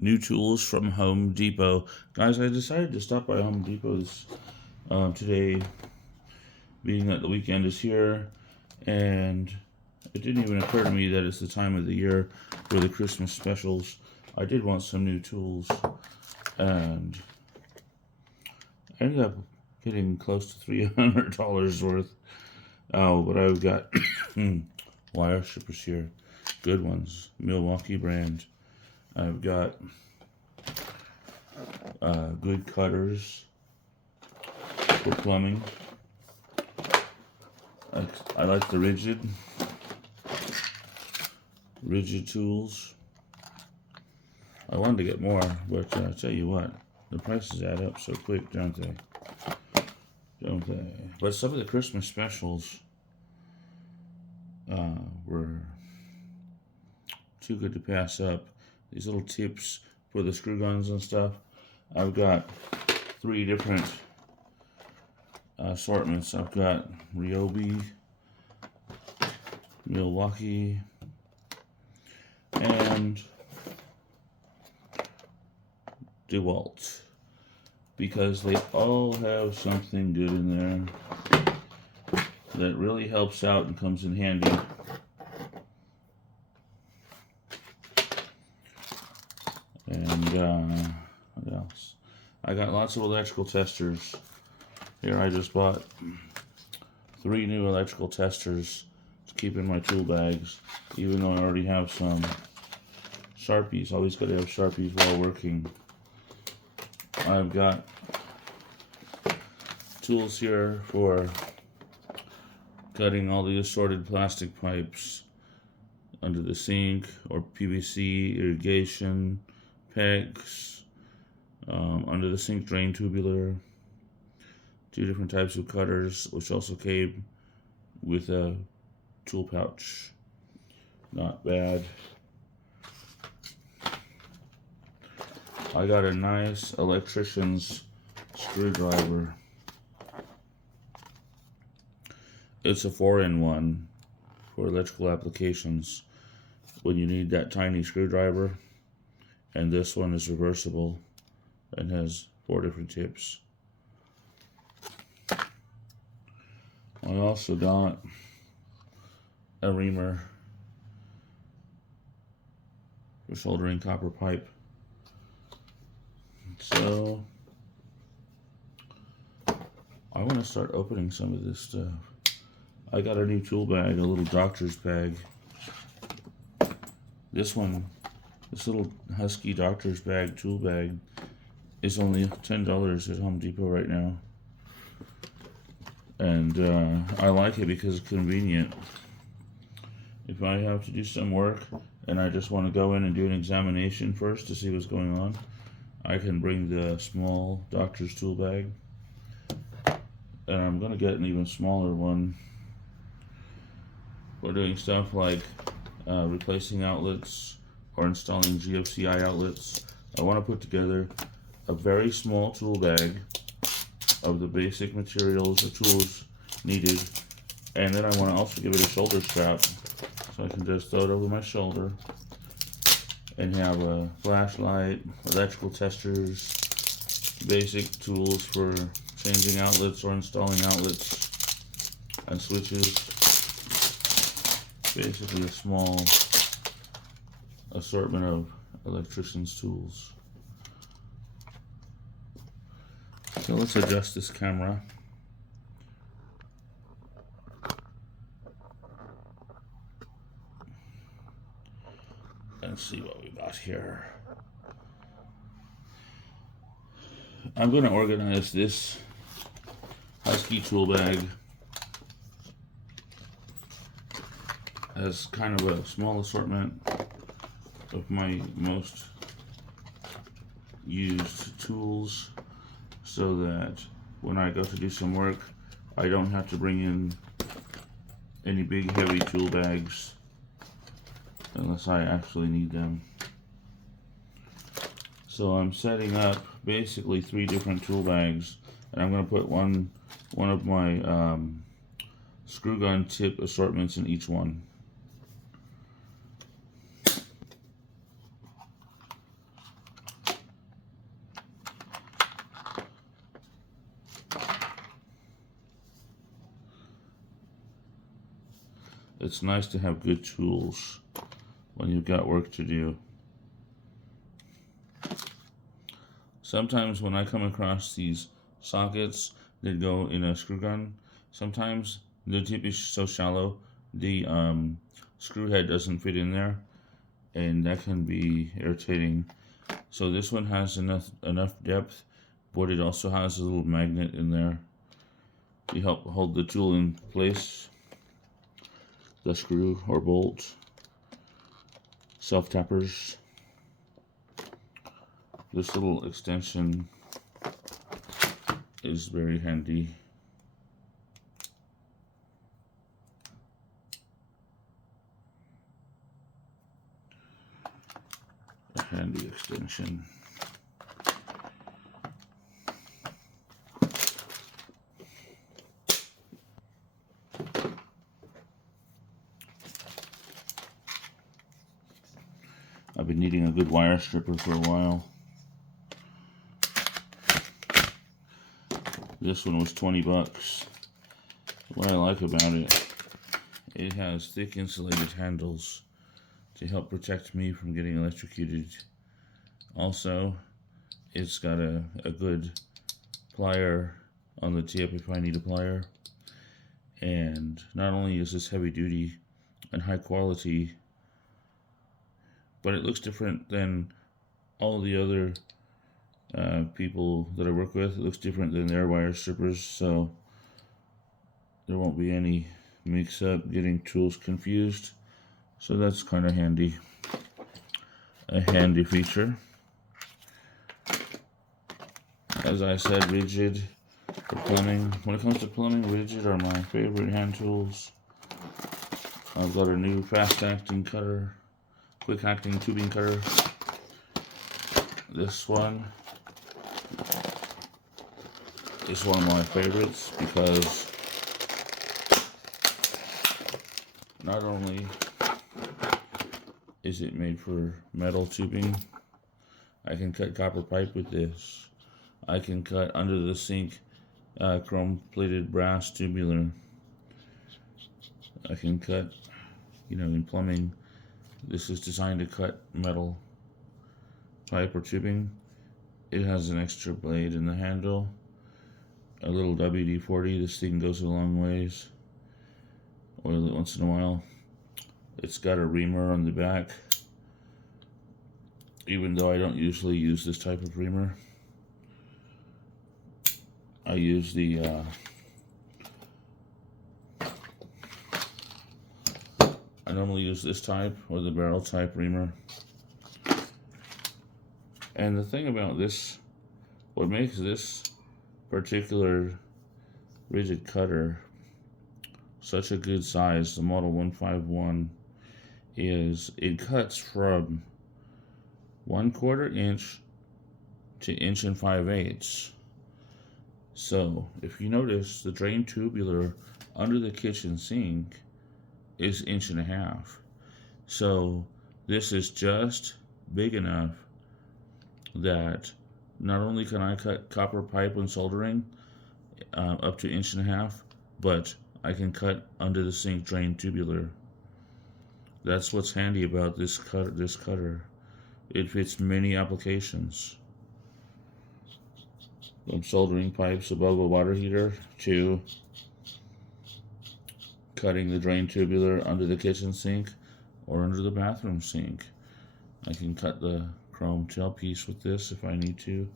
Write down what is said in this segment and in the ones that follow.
New tools from Home Depot. Guys, I decided to stop by Home Depot today, being that the weekend is here, and it didn't even occur to me that it's the time of the year for the Christmas specials. I did want some new tools, and I ended up getting close to $300 worth. Oh, but I've got wire strippers here. Good ones. Milwaukee brand. I've got good cutters for plumbing. I like the rigid tools. I wanted to get more, but I tell you what, the prices add up so quick, don't they? Don't they? But some of the Christmas specials were too good to pass up. These little tips for the screw guns and stuff. I've got 3 different assortments. I've got Ryobi, Milwaukee, and DeWalt, because they all have something good in there that really helps out and comes in handy. And what else? I got lots of electrical testers. Here I just bought 3 new electrical testers to keep in my tool bags, even though I already have some Sharpies. Always got to have Sharpies while working. I've got tools here for cutting all the assorted plastic pipes under the sink, or PVC, irrigation, pegs, under the sink drain tubular. 2 different types of cutters, which also came with a tool pouch. Not bad. I got a nice electrician's screwdriver. It's a 4-in-1 for electrical applications when you need that tiny screwdriver, and this one is reversible and has 4 different tips. I also got a reamer for soldering copper pipe. So I want to start opening some of this stuff. I got a new tool bag, a little doctor's bag. This little Husky doctor's bag, tool bag, is only $10 at Home Depot right now. And I like it because it's convenient. If I have to do some work and I just want to go in and do an examination first to see what's going on, I can bring the small doctor's tool bag. And I'm going to get an even smaller one for doing stuff like replacing outlets or installing GFCI outlets. I want to put together a very small tool bag of the basic materials or tools needed, and then I want to also give it a shoulder strap so I can just throw it over my shoulder and have a flashlight, electrical testers, basic tools for changing outlets or installing outlets and switches. Basically a small assortment of electrician's tools. So let's adjust this camera. And see what we got here. I'm going to organize this Husky tool bag as kind of a small assortment of my most used tools, so that when I go to do some work, I don't have to bring in any big heavy tool bags unless I actually need them. So I'm setting up basically 3 different tool bags, and I'm going to put one of my screw gun tip assortments in each one. It's nice to have good tools when you've got work to do. Sometimes when I come across these sockets that go in a screw gun, sometimes the tip is so shallow the screw head doesn't fit in there, and that can be irritating. So this one has enough depth, but it also has a little magnet in there to help hold the tool in place. The screw or bolt, self tappers. This little extension is very handy. A handy extension. I've been needing a good wire stripper for a while. This one was 20 bucks. What I like about it, it has thick insulated handles to help protect me from getting electrocuted. Also, it's got a good plier on the tip if I need a plier. And not only is this heavy duty and high quality, but it looks different than all the other people that I work with. It looks different than their wire strippers, so there won't be any mix up, getting tools confused. So that's kind of handy. A handy feature. As I said, rigid for plumbing. When it comes to plumbing, rigid are my favorite hand tools. I've got a new fast acting cutter, quick acting tubing cutter. This one is one of my favorites because not only is it made for metal tubing, I can cut copper pipe with this. I can cut under the sink chrome plated brass tubular. I can cut, in plumbing, this is designed to cut metal pipe or tubing. It has an extra blade in the handle, a little WD-40. This thing goes a long ways. Oil it once in a while. It's got a reamer on the back, even though I don't usually use this type of reamer. I use the I normally use this type or the barrel type reamer. And the thing about this, what makes this particular rigid cutter such a good size, the model 151, is it cuts from 1/4 inch to 1 5/8. So if you notice, the drain tubular under the kitchen sink is 1.5 inches. So this is just big enough that not only can I cut copper pipe when soldering up to 1.5 inches, but I can cut under the sink drain tubular. That's what's handy about this cutter. It fits many applications. From soldering pipes above a water heater to cutting the drain tubular under the kitchen sink or under the bathroom sink. I can cut the chrome tailpiece with this if I need to,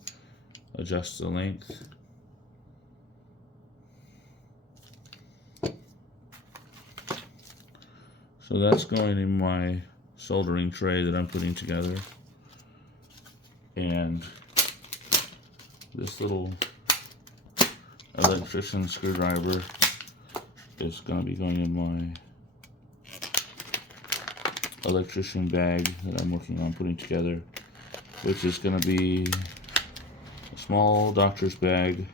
adjust the length. So that's going in my soldering tray that I'm putting together. And this little electrician screwdriver is going to be going in my electrician bag that I'm working on putting together, which is going to be a small doctor's bag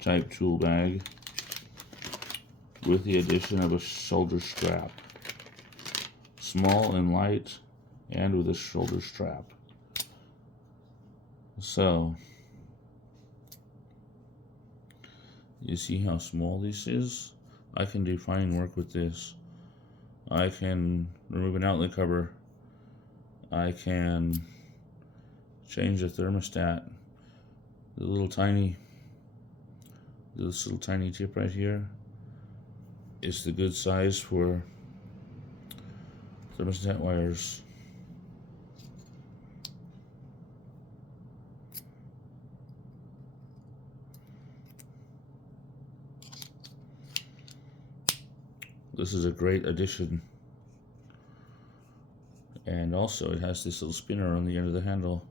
type tool bag with the addition of a shoulder strap. Small and light and with a shoulder strap. So you see how small this is? I can do fine work with this. I can remove an outlet cover. I can change the thermostat. This little tiny tip right here is the good size for thermostat wires. This is a great addition. And also it has this little spinner on the end of the handle.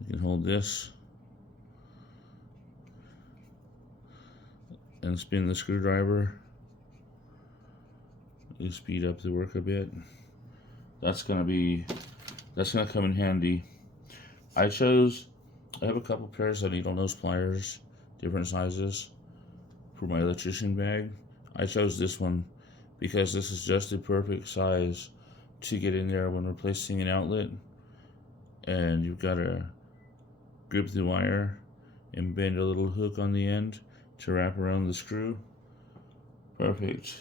You can hold this and spin the screwdriver. You speed up the work a bit. That's gonna come in handy. I have a couple pairs of needle nose pliers, different sizes, for my electrician bag. I chose this one because this is just the perfect size to get in there when replacing an outlet, and you've got to grip the wire and bend a little hook on the end to wrap around the screw. Perfect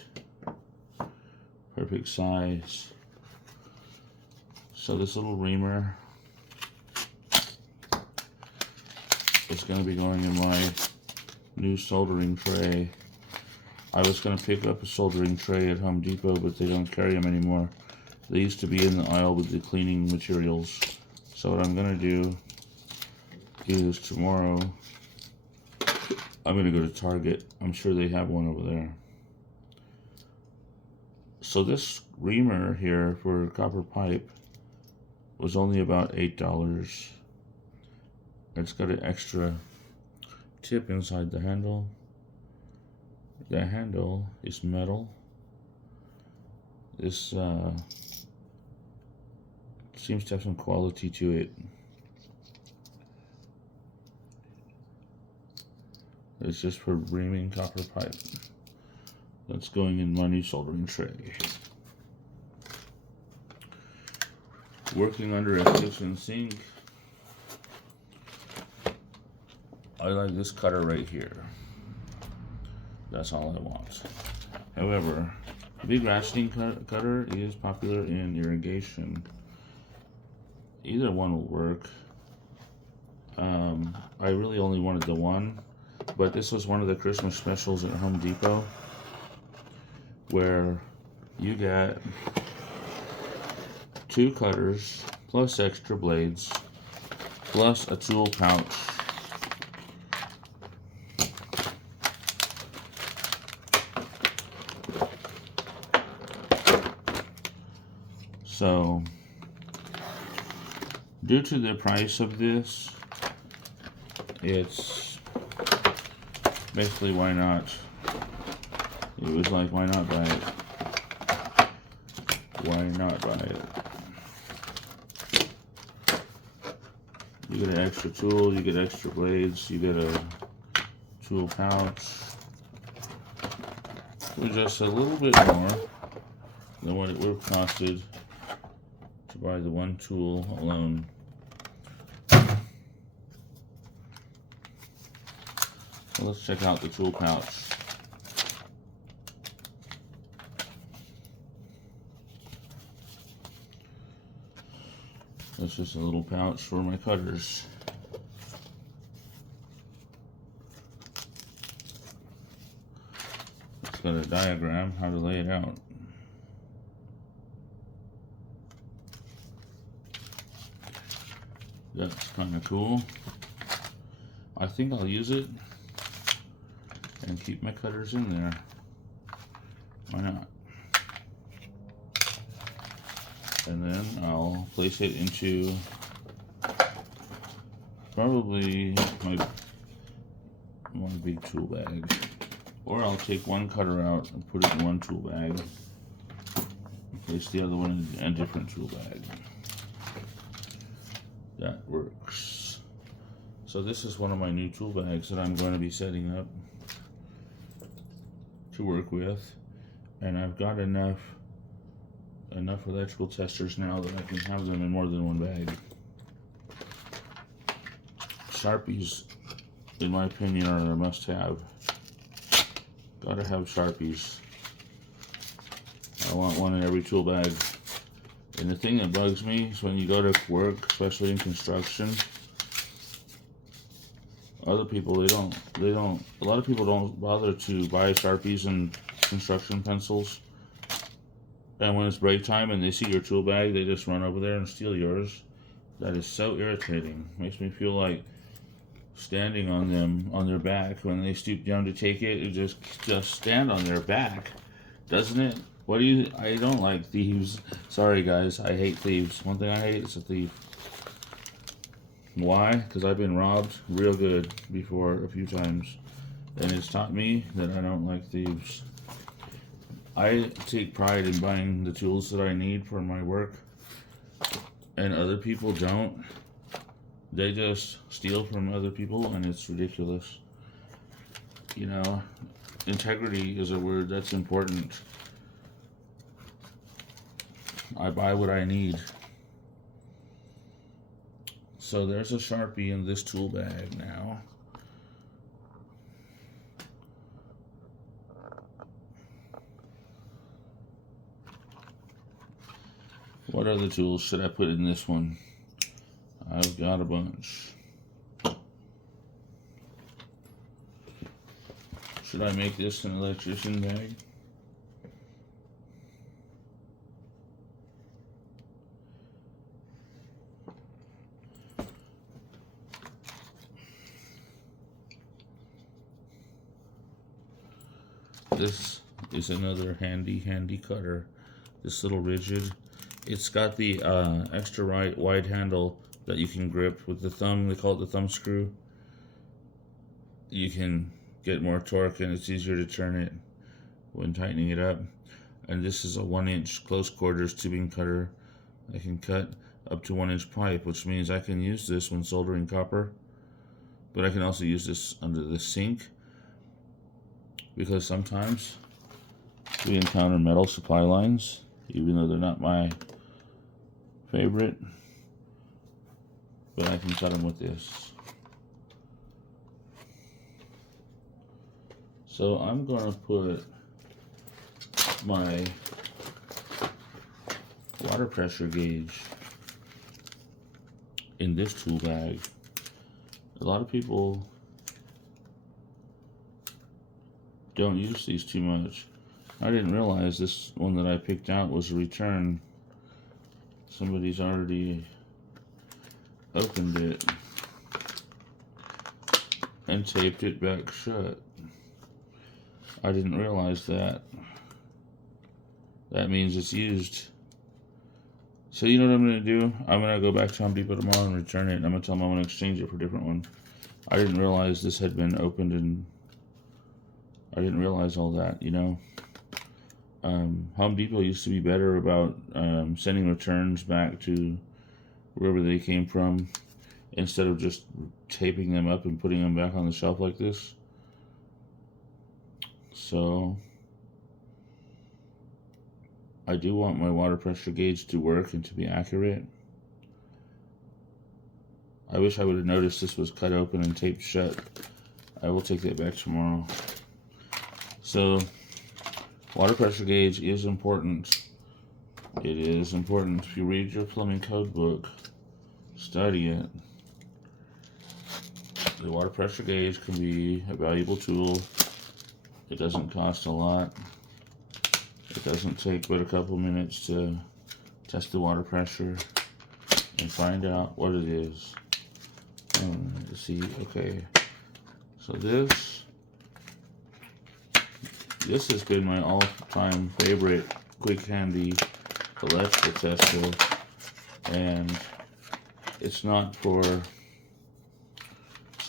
size. So this little reamer is going to be going in my new soldering tray. I was going to pick up a soldering tray at Home Depot, but they don't carry them anymore. They used to be in the aisle with the cleaning materials. So what I'm going to do is tomorrow I'm going to go to Target. I'm sure they have one over there. So this reamer here for copper pipe was only about $8. It's got an extra tip inside the handle. The handle is metal. This seems to have some quality to it. It's just for reaming copper pipe. That's going in my new soldering tray. Working under a kitchen sink, I like this cutter right here. That's all I want. However, big ratcheting cutter is popular in irrigation. Either one will work. I really only wanted the one, but this was one of the Christmas specials at Home Depot where you get 2 cutters plus extra blades plus a tool pouch. So, due to the price of this, it's basically why not? It was like, why not buy it? Why not buy it? You get an extra tool, you get extra blades, you get a tool pouch. For just a little bit more than what it would have costed to buy the one tool alone. So let's check out the tool pouch. That's just a little pouch for my cutters. It's got a diagram how to lay it out. That's kind of cool. I think I'll use it and keep my cutters in there. Why not? And then I'll place it into probably my big tool bag. Or I'll take one cutter out and put it in one tool bag and place the other one in a different tool bag. That works. So this is one of my new tool bags that I'm going to be setting up to work with, and I've got enough electrical testers now that I can have them in more than one bag. Sharpies, in my opinion, are a must-have. Gotta have Sharpies. I want one in every tool bag. And the thing that bugs me is when you go to work, especially in construction, other people, a lot of people don't bother to buy Sharpies and construction pencils. And when it's break time and they see your tool bag, they just run over there and steal yours. That is so irritating. Makes me feel like standing on them, on their back. When they stoop down to take it, you just stand on their back, doesn't it? I don't like thieves. Sorry guys, I hate thieves. One thing I hate is a thief. Why? Because I've been robbed real good before a few times. And it's taught me that I don't like thieves. I take pride in buying the tools that I need for my work. And other people don't. They just steal from other people and it's ridiculous. You know, integrity is a word that's important. I buy what I need. So there's a Sharpie in this tool bag now. What other tools should I put in this one? I've got a bunch. Should I make this an electrician bag? This is another handy cutter. This little rigid. It's got the extra wide handle that you can grip with the thumb. They call it the thumb screw. You can get more torque and it's easier to turn it when tightening it up. And this is a 1-inch close quarters tubing cutter. I can cut up to 1-inch pipe, which means I can use this when soldering copper. But I can also use this under the sink, because sometimes we encounter metal supply lines, even though they're not my favorite, but I can cut them with this. So I'm going to put my water pressure gauge in this tool bag. A lot of people don't use these too much. I didn't realize this one that I picked out was a return. Somebody's already opened it and taped it back shut. I didn't realize that. That means it's used. So you know what I'm going to do? I'm going to go back to Home Depot tomorrow and return it. And I'm going to tell them I want to exchange it for a different one. I didn't realize this had been opened, and I didn't realize all that, you know. Home Depot used to be better about sending returns back to wherever they came from, instead of just taping them up and putting them back on the shelf like this. So I do want my water pressure gauge to work and to be accurate. I wish I would have noticed this was cut open and taped shut. I will take that back tomorrow. So water pressure gauge is important. It is important. If you read your plumbing code book, study it. The water pressure gauge can be a valuable tool. It doesn't cost a lot. It doesn't take but a couple minutes to test the water pressure and find out what it is. Let's see, okay. So this has been my all-time favorite quick handy electrical tester, and it's not for, there's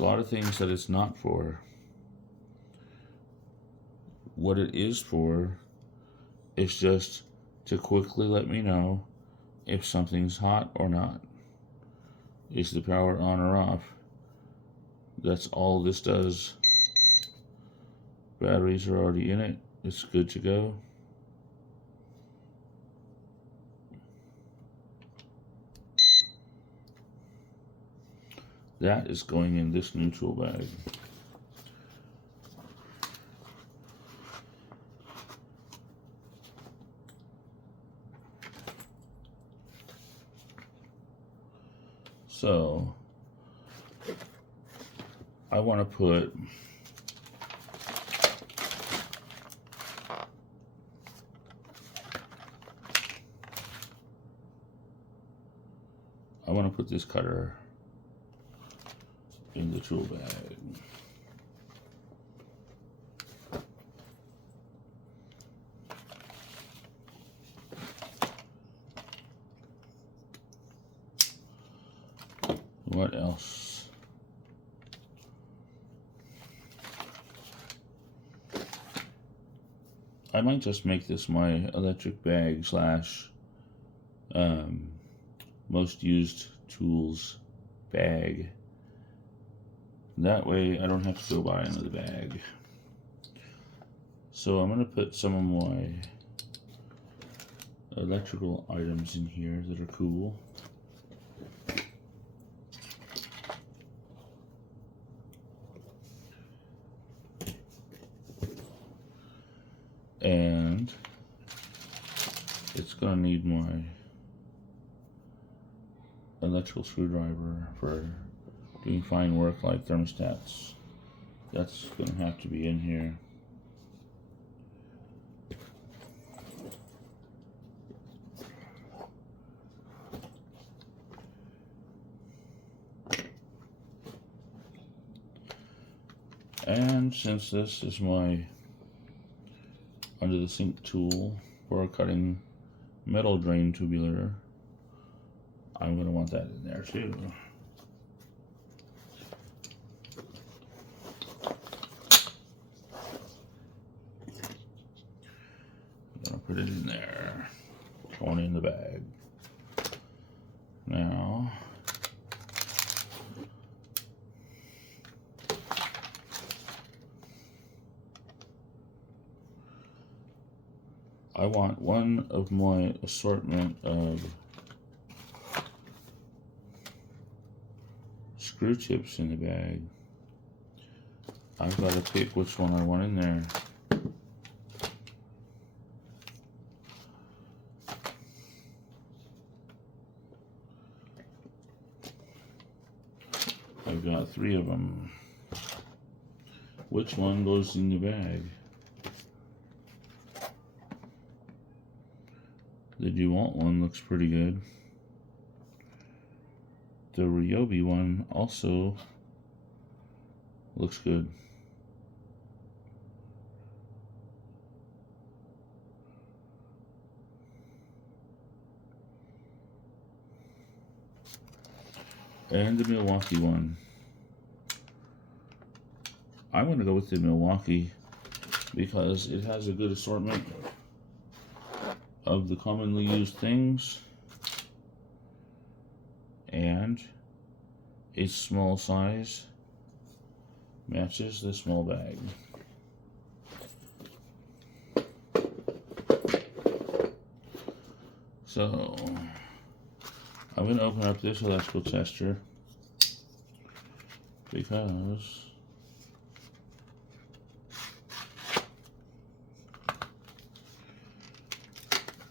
a lot of things that it's not for. What it is for is just to quickly let me know if something's hot or not. Is the power on or off? That's all this does. Batteries are already in it. It's good to go. That is going in this new tool bag. So I want to put this cutter in the tool bag. What else? I might just make this my electric bag slash most used tools bag. That way I don't have to go buy another bag. So I'm going to put some of my electrical items in here that are cool. And it's going to need my electrical screwdriver for doing fine work like thermostats. That's going to have to be in here. And since this is my under the sink tool for cutting metal drain tubular, I'm going to want that in there too. I'm going to put it in there, going in the bag. Now, I want one of my assortment of screw tips in the bag. I've got to pick which one I want in there. I've got 3 of them. Which one goes in the bag? The DeWalt one looks pretty good. The Ryobi one also looks good. And the Milwaukee one. I'm going to go with the Milwaukee because it has a good assortment of the commonly used things, and its small size matches the small bag. So I'm going to open up this electrical tester because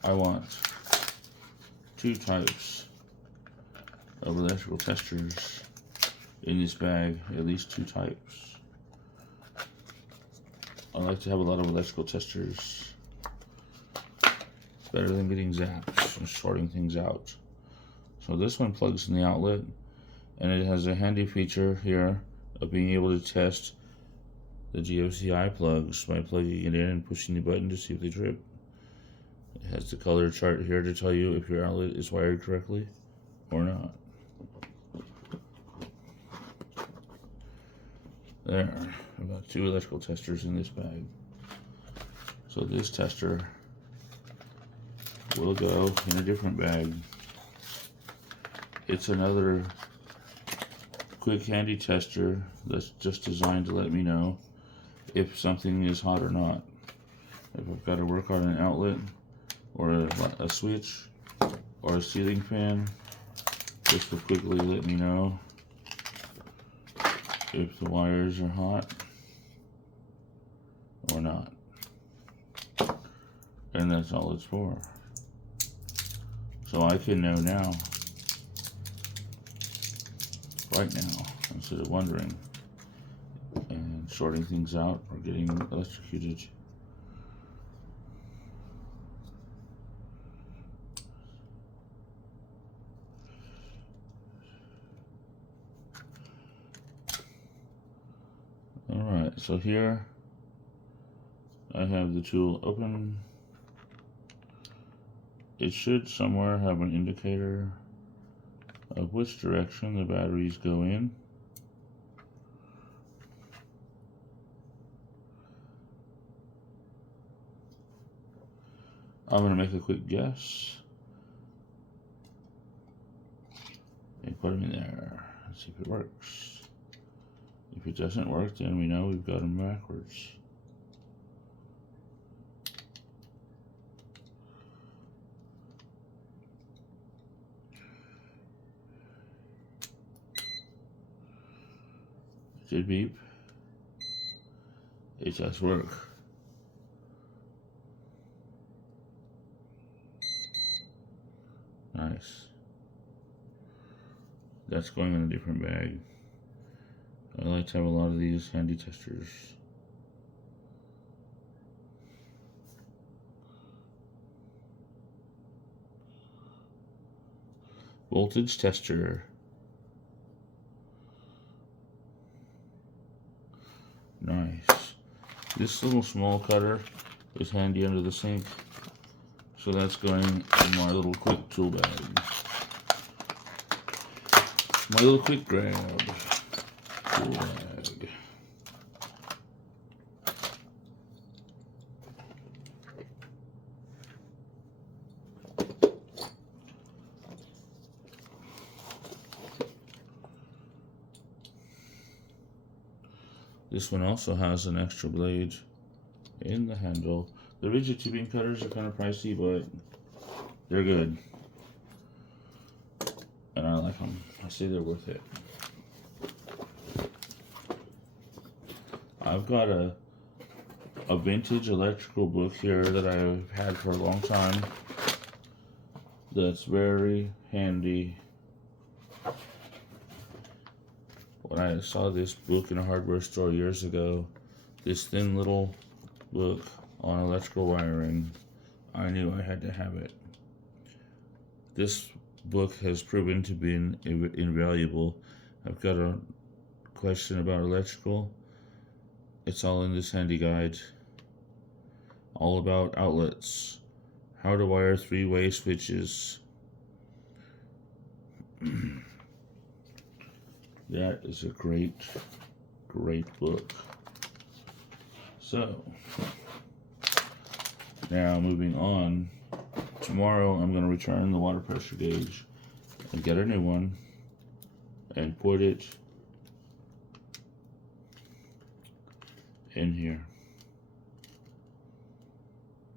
I want 2 types of electrical testers in this bag, at least 2 types. I like to have a lot of electrical testers. It's better than getting zapped and sorting things out. So this one plugs in the outlet, and it has a handy feature here of being able to test the GFCI plugs by plugging it in and pushing the button to see if they trip. It has the color chart here to tell you if your outlet is wired correctly or not. There, I've got 2 electrical testers in this bag. So this tester will go in a different bag. It's another quick handy tester that's just designed to let me know if something is hot or not. If I've got to work on an outlet or a switch or a ceiling fan, this will quickly let me know if the wires are hot or not. And that's all it's for. So I can know now right now instead of wondering and sorting things out or getting electrocuted. Alright, so here I have the tool open. It should somewhere have an indicator of which direction the batteries go in. I'm going to make a quick guess and put them in there and see if it works. If it doesn't work, then we know we've got them backwards. It did beep. It does work. Nice. That's going in a different bag. I like to have a lot of these handy testers. Voltage tester. Nice. This little small cutter is handy under the sink. So that's going in my little quick tool bag. My little quick grab tool bag. This one also has an extra blade in the handle. The rigid tubing cutters are kind of pricey, but they're good. And I like them. I say they're worth it. I've got a vintage electrical book here that I've had for a long time. That's very handy. When I saw this book in a hardware store years ago, this thin little book on electrical wiring, I knew I had to have it. This book has proven to be invaluable. I've got a question about electrical. It's all in this handy guide. All about outlets, how to wire three-way switches. That is a great book. So, now moving on. Tomorrow I'm going to return the water pressure gauge and get a new one and put it in here.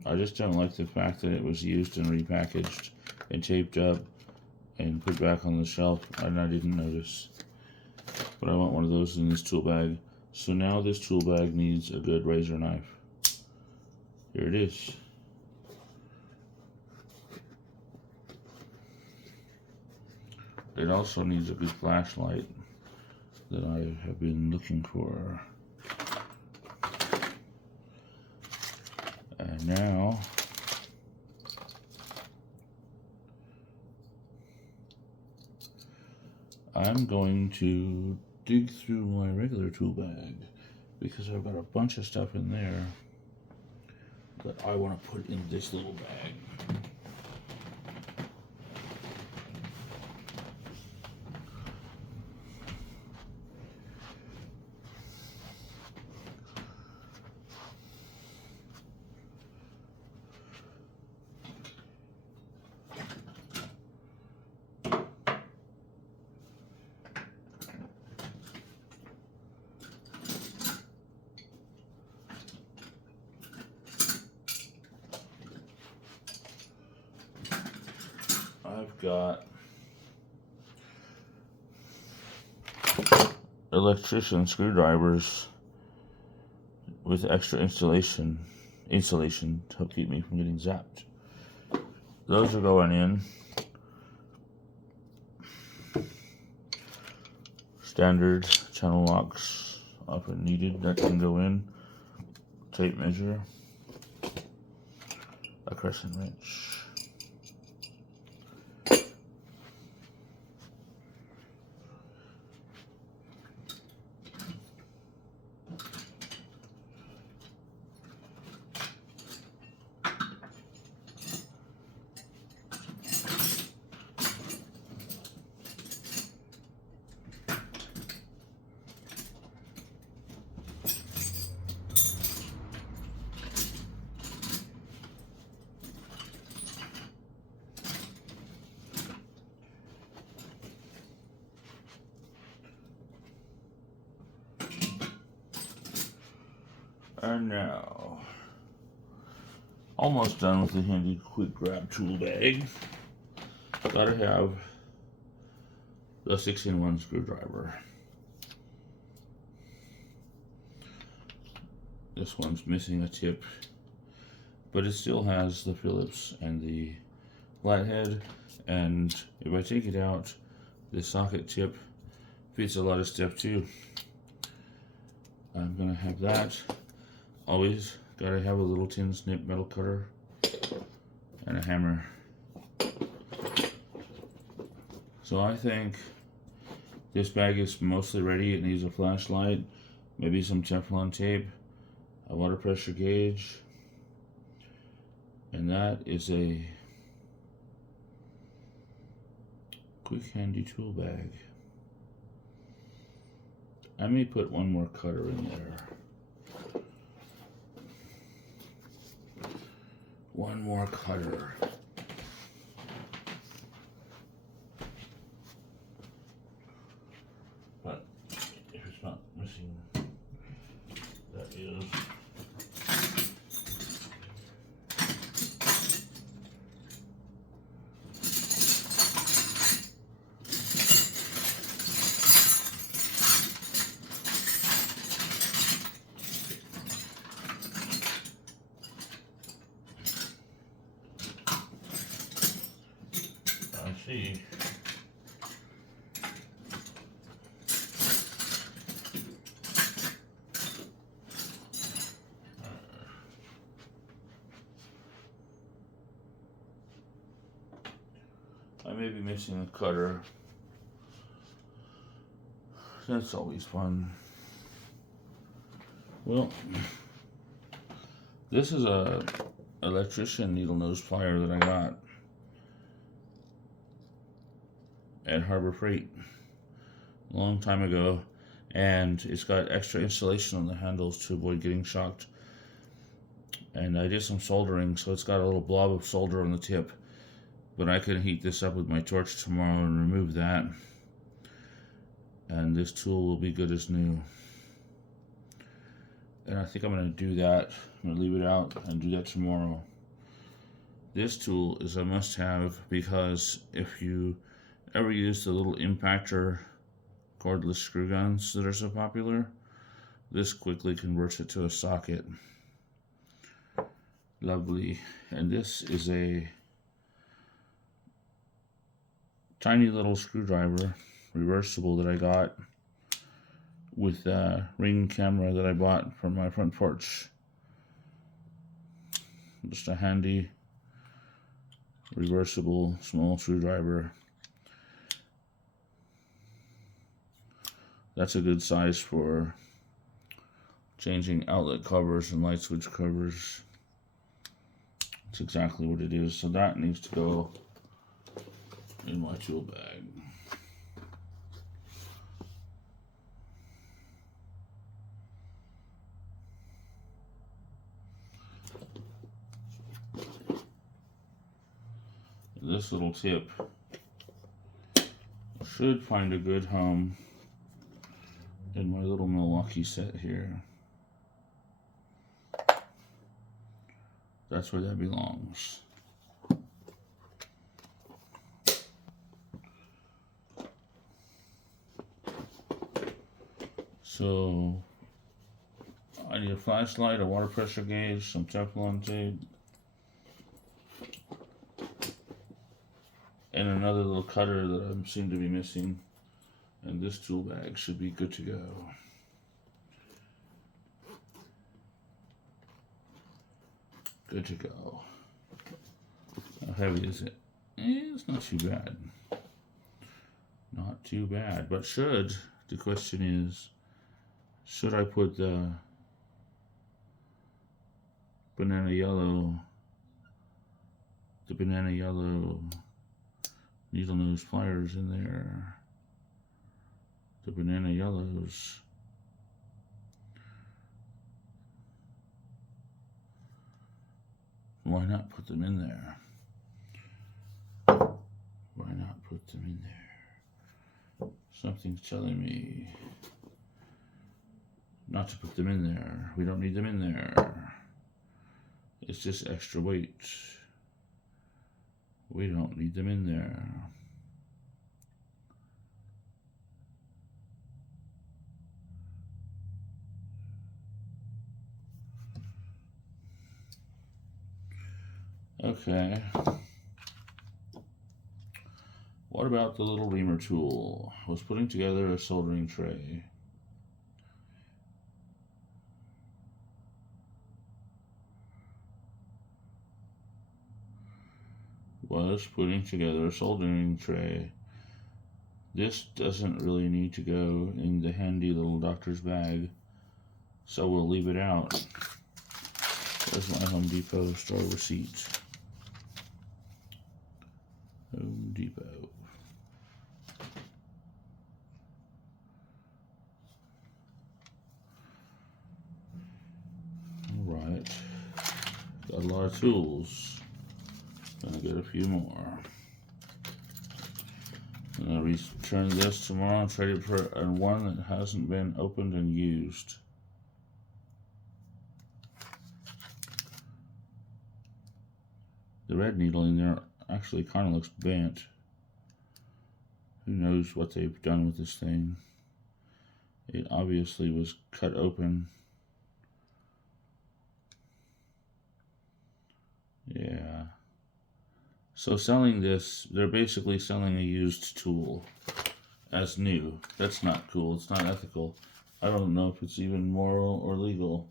I just don't like the fact that it was used and repackaged and taped up and put back on the shelf, and I didn't notice. But I want one of those in this tool bag. So now this tool bag needs a good razor knife. Here it is. It also needs a good flashlight that I have been looking for. And now I'm going to dig through my regular tool bag because I've got a bunch of stuff in there that I want to put in this little bag. I've got electrician screwdrivers with extra insulation to keep me from getting zapped. Those are going in. standard channel locks often needed that can go in, tape measure, a crescent wrench. And now, almost done with the handy quick grab tool bag. Gotta have the 6-in-1 screwdriver. This one's missing a tip, but it still has the Phillips and the flathead, and if I take it out, the socket tip fits a lot of stuff too. I'm gonna have that. Always gotta have a little tin snip metal cutter and a hammer. So I think this bag is mostly ready. It needs a flashlight, maybe some Teflon tape, a water pressure gauge, and that is a quick handy tool bag. I may put one more cutter in there. One more cutter. But if it's not missing, that is. See. I may be missing a cutter. That's always fun. Well, this is a electrician needle nose plier that I got at Harbor Freight a long time ago, and it's got extra insulation on the handles to avoid getting shocked. And I did some soldering, so it's got a little blob of solder on the tip, but I can heat this up with my torch tomorrow and remove that, and this tool will be good as new. And I think I'm going to do that. I'm going to leave it out and do that tomorrow. This tool is a must-have because if you ever use the little impactor cordless screw guns that are so popular, this quickly converts it to a socket. Lovely. And this is a tiny little screwdriver, reversible, that I got with a Ring camera that I bought from my front porch. Just a handy reversible small screwdriver. That's a good size for changing outlet covers and light switch covers. That's exactly what it is. So that needs to go in my tool bag. This little tip should find a good home in my little Milwaukee set here. That's where that belongs. So I need a flashlight, a water pressure gauge, some Teflon tape, and another little cutter that I seem to be missing. And this tool bag should be good to go. Good to go. How heavy is it? It's not too bad. Not too bad. But the question is, should I put the banana yellow needle nose pliers in there? The banana yellows. Why not put them in there? Why not put them in there? Something's telling me not to put them in there. We don't need them in there. It's just extra weight. We don't need them in there. Okay. What about the little reamer tool? I was putting together a soldering tray. This doesn't really need to go in the handy little doctor's bag, so we'll leave it out. There's my Home Depot store receipt. Home Depot. Alright. Got a lot of tools. Gonna get a few more. I'm gonna return this tomorrow and trade it for one that hasn't been opened and used. The red needle in there actually kind of looks bent. Who knows what they've done with this thing? It obviously was cut open. Yeah. So selling this, they're basically selling a used tool as new. That's not cool. It's not ethical. I don't know if it's even moral or legal.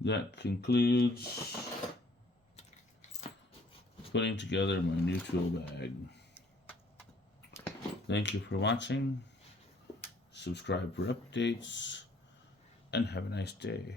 That concludes putting together my new tool bag. Thank you for watching. Subscribe for updates, and have a nice day.